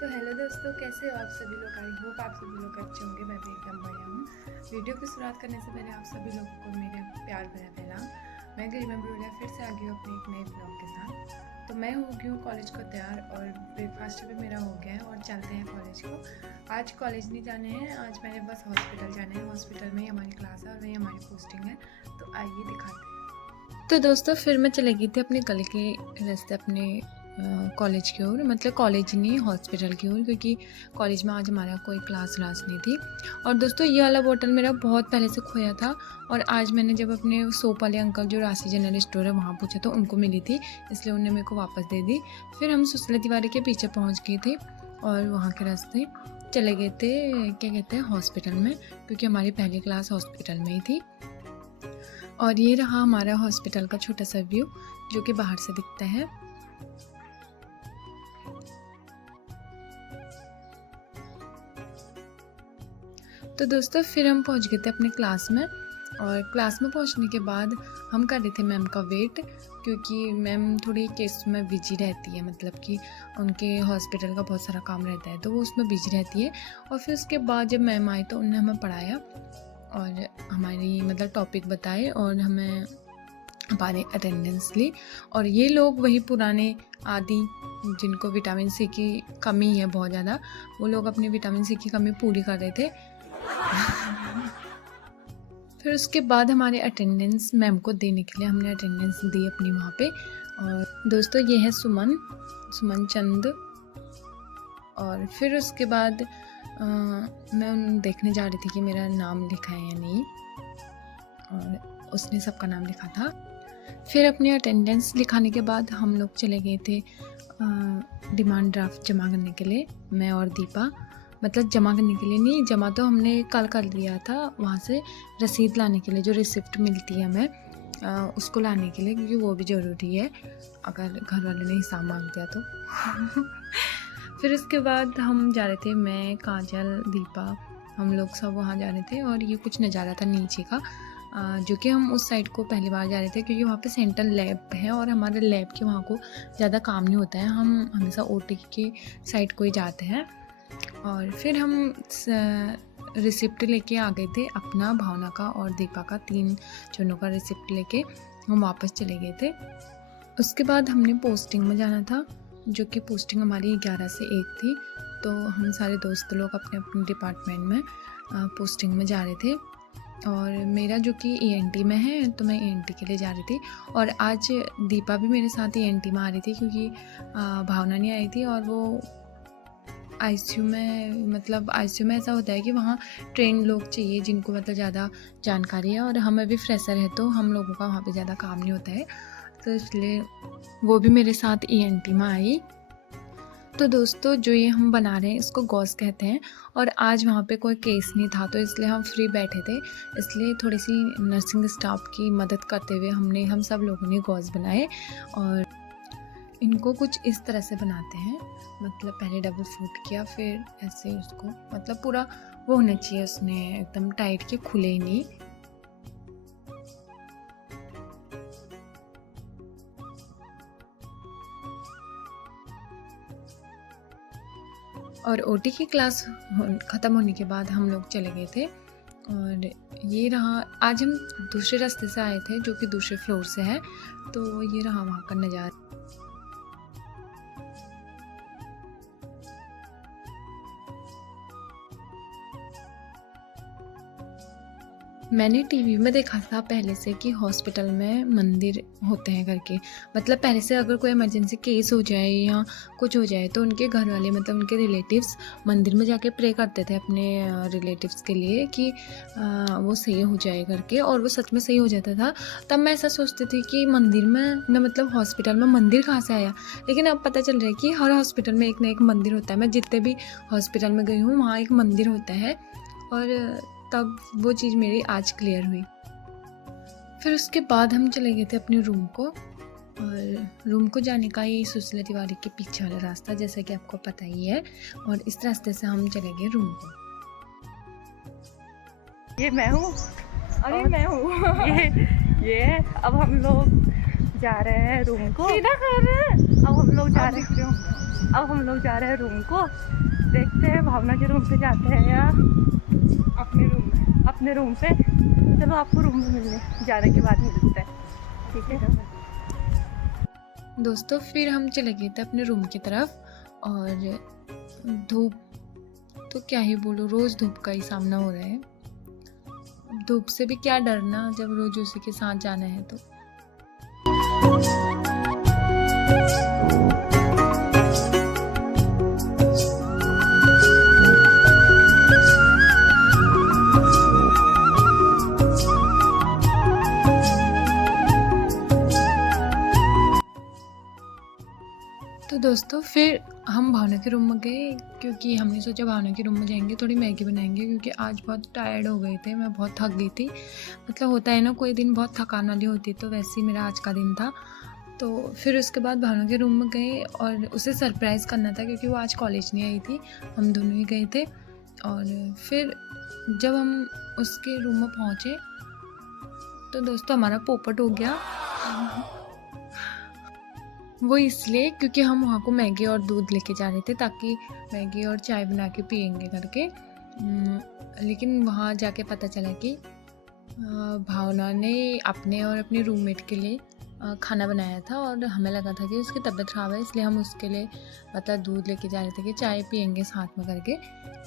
तो हेलो दोस्तों, कैसे हो आप सभी लोग। आई होप आप सभी लोग अच्छे होंगे। मैं भी एकदम बढ़िया हूँ। वीडियो की शुरुआत करने से पहले आप सभी लोगों को मेरे प्यार भरा पहला मैं गरिमा ब्रोडिया फिर से आ गई हूँ अपने एक नए ब्लॉग के साथ। तो मैं हो गई हूँ कॉलेज को तैयार और ब्रेकफास्ट भी मेरा हो गया है और चलते हैं कॉलेज को। आज कॉलेज नहीं जाने हैं, आज मैंने बस हॉस्पिटल जाना है। हॉस्पिटल में ही हमारी क्लास है और वही हमारी पोस्टिंग है। तो आइए दिखाते हैं। तो दोस्तों फिर मैं चली गई थी अपने गले के रास्ते अपने कॉलेज की ओर, मतलब कॉलेज नहीं हॉस्पिटल की ओर, क्योंकि कॉलेज में आज हमारा कोई क्लास नहीं थी। और दोस्तों ये वाला बोतल मेरा बहुत पहले से खोया था और आज मैंने जब अपने सोप वाले अंकल जो राशि जनरल स्टोर है वहाँ पूछा तो उनको मिली थी, इसलिए उन्होंने मेरे को वापस दे दी। फिर हम सुशीला तिवारी के पीछे पहुँच गए थे और वहाँ के रास्ते चले गए थे क्या कहते हैं हॉस्पिटल में, क्योंकि हमारी पहली क्लास हॉस्पिटल में ही थी। और ये रहा हमारा हॉस्पिटल का छोटा सा व्यू जो कि बाहर से दिखता है। तो दोस्तों फिर हम पहुंच गए थे अपने क्लास में और क्लास में पहुंचने के बाद हम कर रहे थे मैम का वेट, क्योंकि मैम थोड़ी केस में बिजी रहती है, मतलब कि उनके हॉस्पिटल का बहुत सारा काम रहता है तो वो उसमें बिजी रहती है। और फिर उसके बाद जब मैम आई तो उन्होंने हमें पढ़ाया और हमारी मतलब टॉपिक बताए और हमें हमारे अटेंडेंस ली। और ये लोग वही पुराने आदि जिनको विटामिन सी की कमी है बहुत ज़्यादा, वो लोग अपनी विटामिन सी की कमी पूरी कर रहे थे। फिर उसके बाद हमारे अटेंडेंस मैम को देने के लिए हमने अटेंडेंस दी अपनी वहाँ पे। और दोस्तों ये है सुमन चंद। और फिर उसके बाद मैं देखने जा रही थी कि मेरा नाम लिखा है या नहीं, और उसने सबका नाम लिखा था। फिर अपनी अटेंडेंस लिखाने के बाद हम लोग चले गए थे डिमांड ड्राफ्ट जमा करने के लिए, मैं और दीपा। मतलब जमा करने के लिए नहीं, जमा तो हमने कल कर दिया था, वहाँ से रसीद लाने के लिए, जो रिसिप्ट मिलती है हमें उसको लाने के लिए, क्योंकि वो भी ज़रूरी है अगर घर वाले ने हिसाब मांग दिया तो। फिर उसके बाद हम जा रहे थे, मैं काजल दीपा हम लोग सब वहाँ जा रहे थे। और ये कुछ नज़ारा था नीचे का, जो कि हम उस साइड को पहली बार जा रहे थे, क्योंकि वहाँ पे सेंट्रल लैब है और हमारे लैब के वहाँ को ज़्यादा काम नहीं होता है, हम हमेशा ओटी के साइड को ही जाते हैं। और फिर हम रिसिप्ट लेके आ गए थे अपना, भावना का और दीपा का, 3 जनों का रिसिप्ट लेके हम वापस चले गए थे। उसके बाद हमने पोस्टिंग में जाना था, जो कि पोस्टिंग हमारी 11 से 1 थी। तो हम सारे दोस्त लोग अपने अपने डिपार्टमेंट में पोस्टिंग में जा रहे थे। और मेरा जो कि ENT में है तो मैं ENT के लिए जा रही थी। और आज दीपा भी मेरे साथ ENT में आ रही थी, क्योंकि भावना नहीं आई थी। और वो ICU में, मतलब ICU में ऐसा होता है कि वहाँ ट्रेन लोग चाहिए जिनको मतलब ज़्यादा जानकारी है, और हमें भी फ्रेशर है तो हम लोगों का वहाँ पे ज़्यादा काम नहीं होता है, तो इसलिए वो भी मेरे साथ ENT में आई। तो दोस्तों जो ये हम बना रहे हैं इसको गॉस कहते हैं। और आज वहाँ पे कोई केस नहीं था तो इसलिए हम फ्री बैठे थे, इसलिए थोड़ी सी नर्सिंग स्टाफ की मदद करते हुए हम सब लोगों ने गॉस बनाए। और इनको कुछ इस तरह से बनाते हैं, मतलब पहले डबल फूट किया, फिर ऐसे उसको, मतलब पूरा वो होना चाहिए उसमें एकदम टाइट के, खुले ही नहीं। और OT की क्लास ख़त्म होने के बाद हम लोग चले गए थे। और ये रहा, आज हम दूसरे रास्ते से आए थे जो कि दूसरे फ्लोर से है, तो ये रहा वहाँ का नज़ारा। मैंने टीवी में देखा था पहले से कि हॉस्पिटल में मंदिर होते हैं करके, मतलब पहले से अगर कोई इमरजेंसी केस हो जाए या कुछ हो जाए तो उनके घर वाले, मतलब उनके रिलेटिव्स मंदिर में जाके प्रे करते थे अपने रिलेटिव्स के लिए कि वो सही हो जाए करके, और वो सच में सही हो जाता था। तब मैं ऐसा सोचती थी कि मंदिर में न, मतलब हॉस्पिटल में मंदिर कहाँ से आया। लेकिन अब पता चल रहा है कि हर हॉस्पिटल में एक ना एक मंदिर होता है। मैं जितने भी हॉस्पिटल में गई हूँ वहाँ एक मंदिर होता है, और तब वो चीज़ मेरी आज क्लियर हुई। फिर उसके बाद हम चले गए थे अपने रूम को, और रूम को जाने का ये सुशीला तिवारी के पीछे वाला रास्ता, जैसा कि आपको पता ही है। और इस रास्ते से हम चले गए रूम को। ये मैं हूँ, अरे मैं हूँ। ये अब हम लोग जा रहे हैं रूम को, सीधा कर रहे हैं। अब हम लोग जा रहे हैं अब हम लोग जा रहे हैं रूम को, देखते हैं भावना के रूम पे जाते हैं या अपने रूम पे। चलो आपको रूम में मिलने जाने के बाद मिलते हैं, ठीक है। दोस्तों फिर हम चले गए थे अपने रूम की तरफ, और धूप तो क्या ही बोलूँ, रोज़ धूप का ही सामना हो रहा है। धूप से भी क्या डरना जब रोज उसी के साथ जाना है तो। तो दोस्तों फिर हम भावना के रूम में गए, क्योंकि हमने सोचा भावना के रूम में जाएंगे, थोड़ी मैगी बनाएंगे, क्योंकि आज बहुत टायर्ड हो गए थे, मैं बहुत थक गई थी। मतलब होता है ना, कोई दिन बहुत थकान वाली होती है, तो वैसे ही मेरा आज का दिन था। तो फिर उसके बाद भावना के रूम में गए और उसे सरप्राइज़ करना था, क्योंकि वो आज कॉलेज नहीं आई थी, हम दोनों ही गए थे। और फिर जब हम उसके रूम में पहुँचे तो दोस्तों हमारा पोपट हो गया। वो इसलिए क्योंकि हम वहाँ को मैगी और दूध लेके जा रहे थे, ताकि मैगी और चाय बना के पियेंगे करके। लेकिन वहाँ जाके पता चला कि भावना ने अपने और अपने रूममेट के लिए खाना बनाया था, और हमें लगा था कि उसकी तबीयत ख़राब है, इसलिए हम उसके लिए मतलब दूध लेके जा रहे थे कि चाय पियेंगे साथ में करके।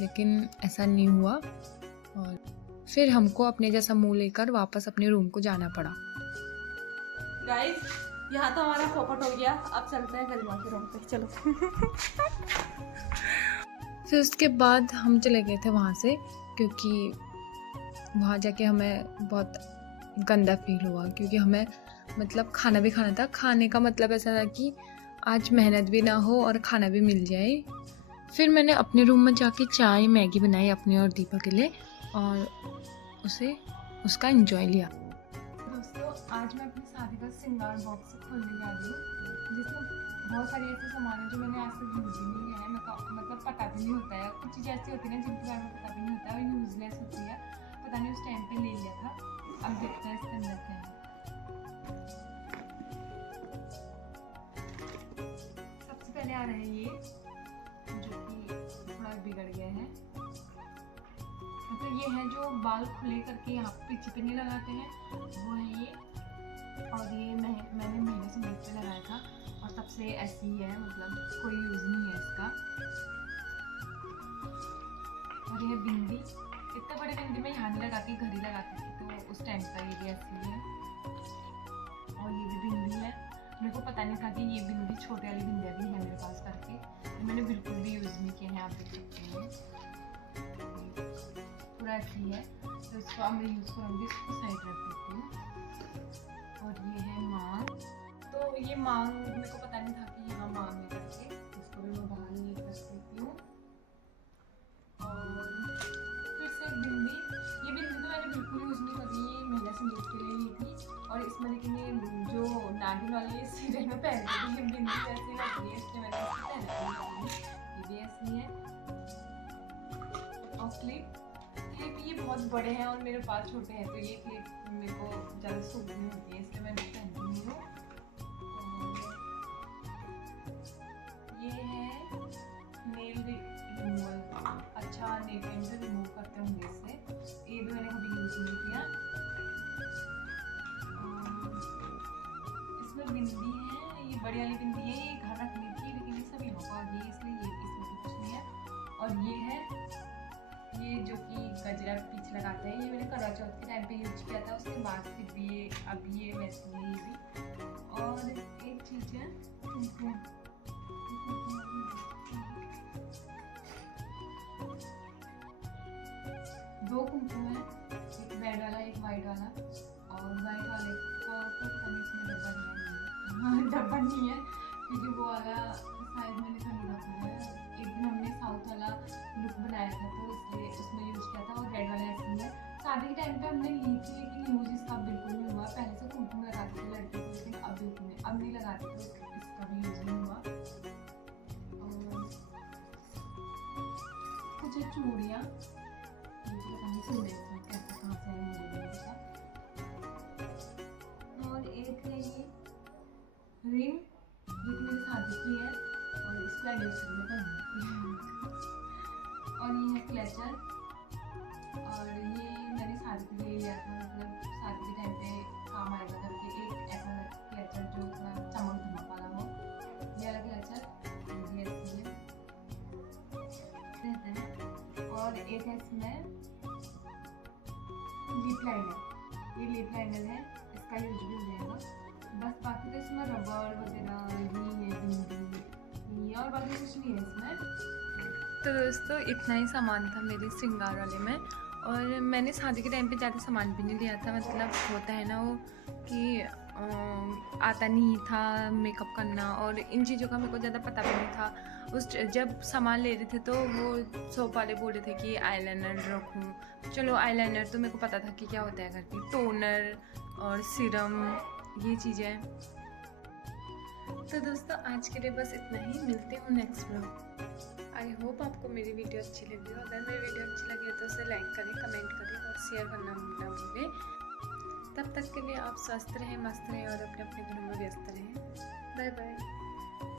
लेकिन ऐसा नहीं हुआ, और फिर हमको अपने जैसा मुँह लेकर वापस अपने रूम को जाना पड़ा। गाइस, यहाँ तो हमारा पोपट हो गया, अब चलते हैं गरिमा के रूम पे, चलो। फिर उसके बाद हम चले गए थे वहाँ से, क्योंकि वहाँ जाके हमें बहुत गंदा फील हुआ, क्योंकि हमें मतलब खाना भी खाना था। खाने का मतलब ऐसा था कि आज मेहनत भी ना हो और खाना भी मिल जाए। फिर मैंने अपने रूम में जाके चाय मैगी बनाई अपने और दीपा के लिए, और उसका एंजॉय लिया। दोस्तों आज मैं अपनी शादी का श्रृंगार बॉक्स खोलने जा रही हूँ, जिसमें बहुत सारे ऐसे सामान हैं जो मैंने आज तक यूज़ ही नहीं है, मतलब पता भी नहीं होता है। कुछ चीज़ ऐसी होती है ना जिनके बारे में पता भी नहीं होता है, और यूजलेस होती है, पता नहीं उस टाइम पे ले लिया था। अब देखते हैं इसके अंदर क्या है। सबसे पहले आ रहा है ये, जो कि थोड़ा बिगड़ गया है। तो ये है जो बाल खुले करके यहाँ पीछे पे नहीं लगाते हैं, वो है ये। और ये मैंने महीने से मेक पे लगाया था, और तब से ऐसी ही है, मतलब कोई यूज़ नहीं है इसका। और ये बिंदी, इतने बड़े बिंदी में यहाँ नहीं लगाती, घर ही लगाती थी, तो उस टाइम का ये भी ऐसी है। और ये भी बिंदी है, मेरे को पता नहीं था कि ये बिंदी छोटे वाली बिंदियाँ भी है मेरे पास करके, तो मैंने बिल्कुल भी यूज़ नहीं किया है, आप देख सकते हैं पूरा ऐसी है। तो इसको अब मैं यूज़ करूँगी, इसको साइड रख देती हूँ। और ये है मांग, तो ये मांग मेरे को पता नहीं था कि यहाँ मांग है करके, इसको भी मैं बाहर ही रख देती हूँ। और फिर से एक बिंदी, ये बिंदी तो मैंने बिल्कुल यूज़ नहीं करी, ये महिला संगीत के लिए ली थी। और इसमें लेकिन ये जो नागिन वाली सीरियल में पहनती थी, ये बिंदी ऐसी लगती है, इसलिए मैंने इसको पहन ली। ये भी ऐसी है। और क्लिप ये बहुत बड़े हैं और मेरे पास छोटे हैं, तो ये क्लिप मेरे को ज़्यादा सूट नहीं होती है, इसलिए मैं नहीं पहनती हूँ। ये है नेल रिमूवल, अच्छा नेल पेंट से रिमूव करते होंगे इससे, ये भी मैंने कभी यूज़ नहीं किया। इसमें बिंदी है, ये बड़ी वाली बिंदी है, ये घर रखनी थी, लेकिन ये सब यहाँ पर आ गई, इसलिए ये इसमें भी कुछ नहीं है। और ये है, ये जो कि गजरा पीछे लगाते हैं, ये मैंने करवा चौथ के टाइम पे यूज किया था, उसके बाद फिर भी ये अब ये वैसी है ये भी। और एक चीज़ है दो कुमकुम है, एक रेड वाला एक वाइट वाला, और वाइट वाले का तो पता नहीं इसमें डब्बा नहीं है। डब्बा नहीं है, क्योंकि वो वाला शायद मैंने कहीं रखा है। एक दिन हमने साउथ वाला लुक बनाया था, तो इसलिए उसमें यूज़ किया था। और रेड वाला ऐसी है, शादी के टाइम पे हमने ली थी, लेकिन यूज़ इसका बिल्कुल नहीं हुआ। पहले से कुमकुम लगाते थे लड़के को, लेकिन अब बिल्कुल नहीं, अब नहीं लगाते, तो इसका भी यूज़ नहीं हुआ। और कुछ है चूड़ियाँ, पता नहीं चूड़े कैसे कहाँ से है। और एक है ये रिंग, जो कि मेरी शादी की है, और इसको ऑफलाइन यूज करने और ये है क्लेचर, और ये मैंने शादी के लिए लिया था, मतलब शादी के टाइम पे काम आएगा करके, एक ऐसा क्लेचर जो थोड़ा चमक धमक वाला हो। ये वाला क्लेचर ये रहता है। और एक है इसमें लिप लाइनर, ये लिप लाइनर है, इसका यूज भी हो जाएगा। बस बाकी तो इसमें रबड़ वगैरह ये है, बिंदी ये, और बाकी कुछ नहीं है इसमें। तो दोस्तों इतना ही सामान था मेरे श्रृंगार वाले में, और मैंने शादी के टाइम पे ज़्यादा सामान भी नहीं लिया था, मतलब होता है ना वो कि आता नहीं था मेकअप करना, और इन चीज़ों का मेरे को ज़्यादा पता भी नहीं था। उस जब सामान ले रहे थे तो वो शॉप वाले बोल रहे थे कि आईलाइनर रखूँ, चलो आईलाइनर तो मेरे को पता था कि क्या होता है करके, टोनर और सीरम ये चीज़ें। तो दोस्तों आज के लिए बस इतना ही, मिलते हूँ नेक्स्ट ब्लॉग। आई होप आपको मेरी वीडियो अच्छी लगी हो। अगर मेरी वीडियो अच्छी लगी है तो उसे लाइक करें, कमेंट करें और शेयर करना ना भूलें। तब तक के लिए आप स्वस्थ रहें, मस्त रहें और अपने अपने घरों में व्यस्त रहें। Bye bye.